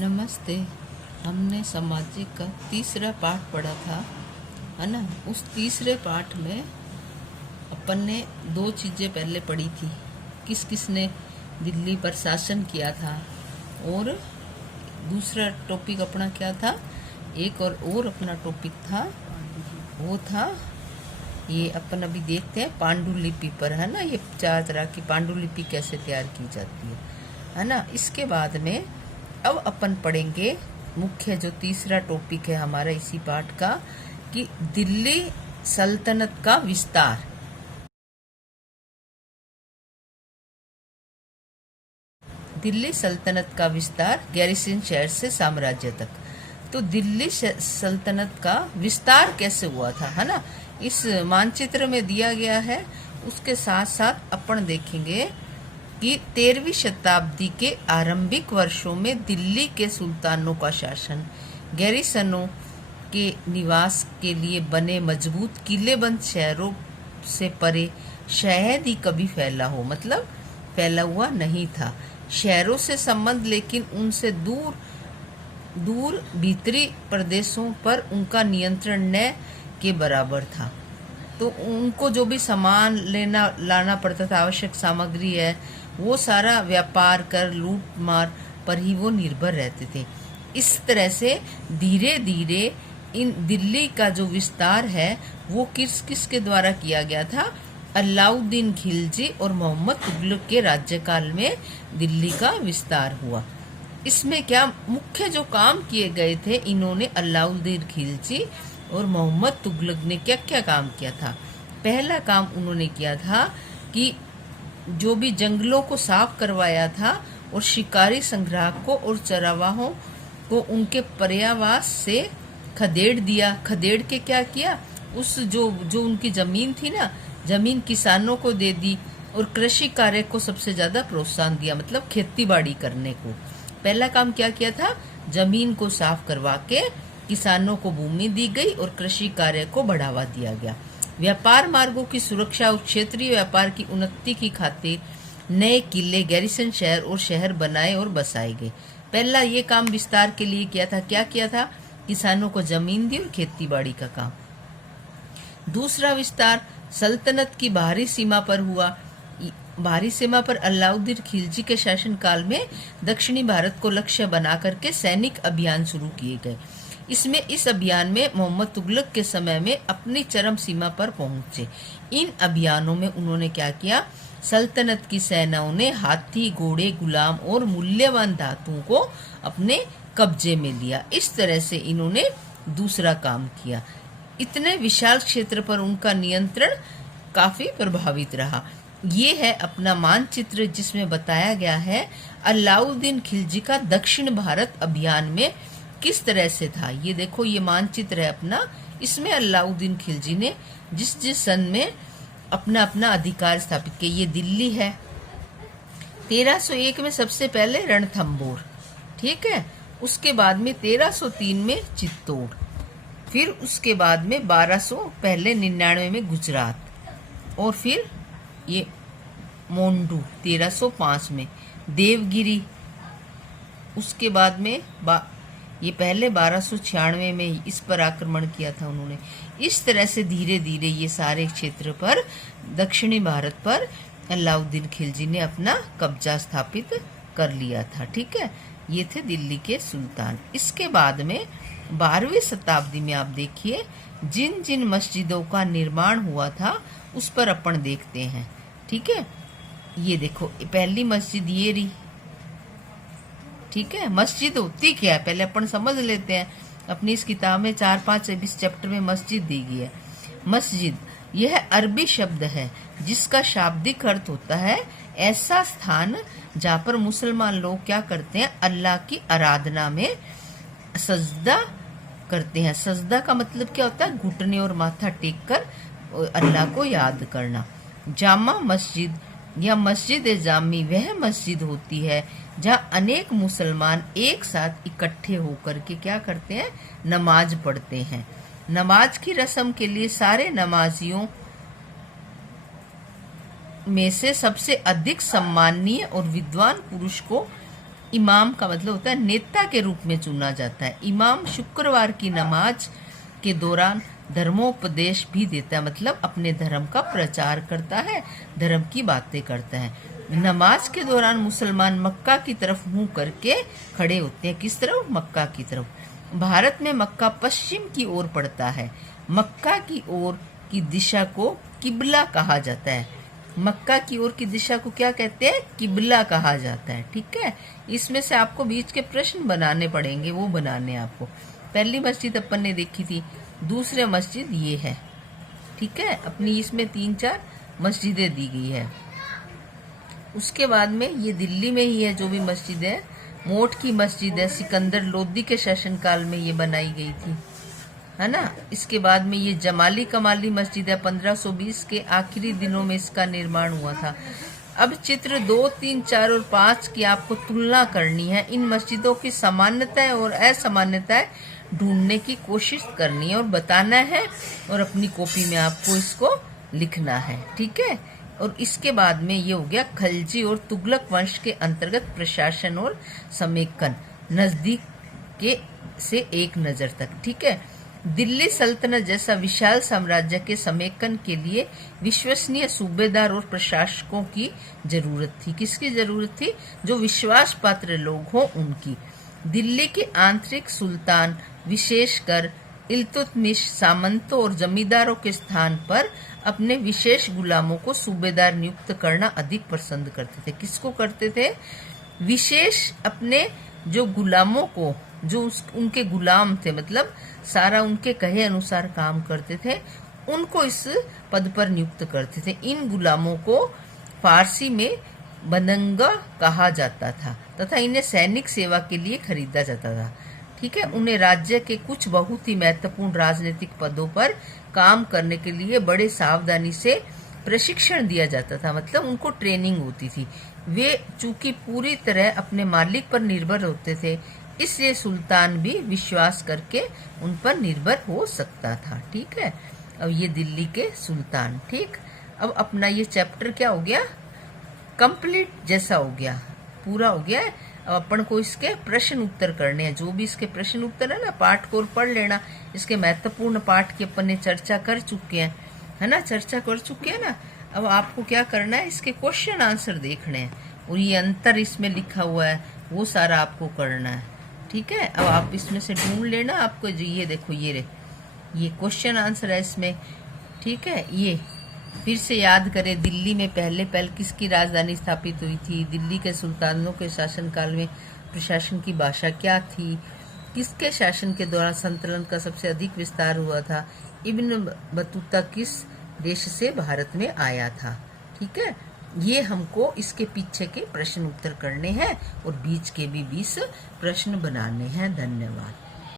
नमस्ते। हमने सामाजिक का तीसरा पाठ पढ़ा था, है ना। उस तीसरे पाठ में अपन ने दो चीज़ें पहले पढ़ी थी, किस किस ने दिल्ली पर शासन किया था, और दूसरा टॉपिक अपना क्या था, एक और अपना टॉपिक था, वो था ये अपन अभी देखते हैं पांडुलिपि पर, है ना। ये 4 तरह की पांडुलिपि कैसे तैयार की जाती है ना। इसके बाद में अब अपन पढ़ेंगे मुख्य जो तीसरा टॉपिक है हमारा इसी पाठ का, कि दिल्ली सल्तनत का विस्तार। दिल्ली सल्तनत का विस्तार गैरिसन शहर से साम्राज्य तक। तो दिल्ली सल्तनत का विस्तार कैसे हुआ था, है ना, इस मानचित्र में दिया गया है। उसके साथ साथ अपन देखेंगे कि 13वीं शताब्दी के आरंभिक वर्षों में दिल्ली के सुल्तानों का शासन गैरिसनों के निवास के लिए बने मजबूत किलेबंद शहरों से परे शायद ही कभी फैला हो, मतलब फैला हुआ नहीं था। शहरों से संबंध लेकिन उनसे दूर दूर भीतरी प्रदेशों पर उनका नियंत्रण न के बराबर था। तो उनको जो भी सामान लाना पड़ता था, आवश्यक सामग्री है, वो सारा व्यापार कर लूट मार पर ही वो निर्भर रहते थे। इस तरह से धीरे धीरे इन दिल्ली का जो विस्तार है वो किस किस के द्वारा किया गया था। अलाउद्दीन खिलजी और मोहम्मद तुगलक के राज्यकाल में दिल्ली का विस्तार हुआ। इसमें क्या मुख्य जो काम किए गए थे, इन्होंने अलाउद्दीन खिलजी और मोहम्मद तुगलक ने क्या क्या काम किया था। पहला काम उन्होंने किया था कि जो भी जंगलों को साफ करवाया था और शिकारी संग्राहकों और चरावाहों को उनके पर्यावास से खदेड़ दिया। खदेड़ के क्या किया, उस जो उनकी जमीन थी ना, जमीन किसानों को दे दी और कृषि कार्य को सबसे ज्यादा प्रोत्साहन दिया, मतलब खेती बाड़ी करने को। पहला काम क्या किया था, जमीन को साफ करवा के किसानों को भूमि दी गई और कृषि कार्य को बढ़ावा दिया गया। व्यापार मार्गों की सुरक्षा और क्षेत्रीय व्यापार की उन्नति की खातिर नए किले, गैरिसन शहर और शहर बनाए और बसाए गए। पहला ये काम विस्तार के लिए किया था। क्या किया था, किसानों को जमीन दी और खेती बाड़ी का काम। दूसरा विस्तार सल्तनत की बाहरी सीमा पर हुआ। बाहरी सीमा पर अलाउद्दीन खिलजी के शासनकाल में दक्षिणी भारत को लक्ष्य बना करके सैनिक अभियान शुरू किए गए। इस अभियान में मोहम्मद तुगलक के समय में अपनी चरम सीमा पर पहुंचे। इन अभियानों में उन्होंने क्या किया, सल्तनत की सेनाओं ने हाथी, घोड़े, गुलाम और मूल्यवान धातुओं को अपने कब्जे में लिया। इस तरह से इन्होंने दूसरा काम किया। इतने विशाल क्षेत्र पर उनका नियंत्रण काफी प्रभावित रहा। ये है अपना मानचित्र जिसमें बताया गया है अलाउद्दीन खिलजी का दक्षिण भारत अभियान में किस तरह से था। ये देखो, ये मानचित्र है अपना। इसमें अलाउद्दीन खिलजी ने जिस सन में अपना अपना अधिकार स्थापित किया। ये दिल्ली है। 1301 में सबसे पहले रणथंबोर, ठीक है। उसके बाद में 1303 में चित्तौड़, फिर उसके बाद में 1299 में गुजरात, और फिर ये मोन्डू 1305 में, देवगिरी। उसके बाद में ये पहले 1296 में इस पर आक्रमण किया था उन्होंने। इस तरह से धीरे धीरे ये सारे क्षेत्र पर दक्षिणी भारत पर अलाउद्दीन खिलजी ने अपना कब्जा स्थापित कर लिया था, ठीक है। ये थे दिल्ली के सुल्तान। इसके बाद में 12वीं शताब्दी में आप देखिए जिन जिन मस्जिदों का निर्माण हुआ था उस पर अपन देखते हैं, ठीक है। ये देखो, पहली मस्जिद ये रही, ठीक है। मस्जिद होती क्या है पहले अपन समझ लेते हैं। अपनी इस किताब में 4-5 इस चैप्टर में मस्जिद दी गई है। मस्जिद यह अरबी शब्द है जिसका शाब्दिक अर्थ होता है ऐसा स्थान जहाँ पर मुसलमान लोग क्या करते हैं, अल्लाह की आराधना में सजदा करते हैं। सजदा का मतलब क्या होता है, घुटने और माथा टेक कर अल्लाह को याद करना। जामा मस्जिद या मस्जिद जामी वह मस्जिद होती है जहाँ अनेक मुसलमान एक साथ इकट्ठे होकर के क्या करते हैं, नमाज पढ़ते हैं। नमाज की रस्म के लिए सारे नमाजियों में से सबसे अधिक सम्माननीय और विद्वान पुरुष को इमाम का मतलब होता है नेता के रूप में चुना जाता है। इमाम शुक्रवार की नमाज के दौरान धर्मोपदेश भी देता है, मतलब अपने धर्म का प्रचार करता है, धर्म की बातें करता है। नमाज के दौरान मुसलमान मक्का की तरफ मुंह करके खड़े होते हैं। किस तरफ? मक्का की तरफ। भारत में मक्का पश्चिम की ओर पड़ता है। मक्का की ओर की दिशा को किबला कहा जाता है। मक्का की ओर की दिशा को क्या कहते हैं? किबला कहा जाता है। ठीक है, इसमें से आपको बीच के प्रश्न बनाने पड़ेंगे, वो बनाने आपको। पहली मस्जिद अपन ने देखी थी, दूसरी मस्जिद ये है। ठीक है, अपनी इसमें 3-4 मस्जिदें दी गई है। उसके बाद में ये दिल्ली में ही है जो भी मस्जिद है, मोट की मस्जिद है, सिकंदर लोदी के शासनकाल में ये बनाई गई थी, है ना। इसके बाद में ये जमाली कमाली मस्जिद है, 1520 के आखिरी दिनों में इसका निर्माण हुआ था। अब चित्र 2, 3, 4 और 5 की आपको तुलना करनी है। इन मस्जिदों की समानताएं और असमानताएं ढूंढने की कोशिश करनी है और बताना है, और अपनी कॉपी में आपको इसको लिखना है। ठीक है, और इसके बाद में ये हो गया खलजी और तुगलक वंश के अंतर्गत प्रशासन और समेकन, नजदीक के से एक नजर तक। ठीक है, दिल्ली सल्तनत जैसा विशाल साम्राज्य के समेकन के लिए विश्वसनीय सूबेदार और प्रशासकों की जरूरत थी। किसकी जरूरत थी? जो विश्वास पात्र लोग हों उनकी। दिल्ली के आंतरिक सुल्तान विशेषकर इल्तुतमिश सामंतों और जमींदारों के स्थान पर अपने विशेष गुलामों को सूबेदार नियुक्त करना अधिक पसंद करते थे। किसको करते थे? विशेष अपने जो गुलामों को, जो उनके गुलाम थे, मतलब सारा उनके कहे अनुसार काम करते थे, उनको इस पद पर नियुक्त करते थे। इन गुलामों को फारसी में बदंगा कहा जाता था तथा इन्हें सैनिक सेवा के लिए खरीदा जाता था। ठीक है, उन्हें राज्य के कुछ बहुत ही महत्वपूर्ण राजनीतिक पदों पर काम करने के लिए बड़े सावधानी से प्रशिक्षण दिया जाता था, मतलब उनको ट्रेनिंग होती थी। वे चूंकि पूरी तरह अपने मालिक पर निर्भर होते थे, इसलिए सुल्तान भी विश्वास करके उन पर निर्भर हो सकता था। ठीक है, अब ये दिल्ली के सुल्तान। ठीक, अब अपना ये चैप्टर क्या हो गया? कंप्लीट जैसा हो गया, पूरा हो गया है। अब अपन को इसके प्रश्न उत्तर करने हैं। जो भी इसके प्रश्न उत्तर है ना, पाठ को पढ़ लेना। इसके महत्वपूर्ण पाठ की अपन ने चर्चा कर चुके हैं, है ना, चर्चा कर चुके हैं ना। अब आपको क्या करना है? इसके क्वेश्चन आंसर देखने हैं, और ये अंतर इसमें लिखा हुआ है वो सारा आपको करना है। ठीक है, अब आप इसमें से ढूंढ लेना आपको। ये देखो, ये क्वेश्चन आंसर है इसमें। ठीक है, ये फिर से याद करें, दिल्ली में पहले किसकी राजधानी स्थापित हुई थी? दिल्ली के सुल्तानों के शासनकाल में प्रशासन की भाषा क्या थी? किसके शासन के दौरान संतुलन का सबसे अधिक विस्तार हुआ था? इब्न बतूता किस देश से भारत में आया था? ठीक है, ये हमको इसके पीछे के प्रश्न उत्तर करने हैं और बीच के भी 20 प्रश्न बनाने हैं। धन्यवाद।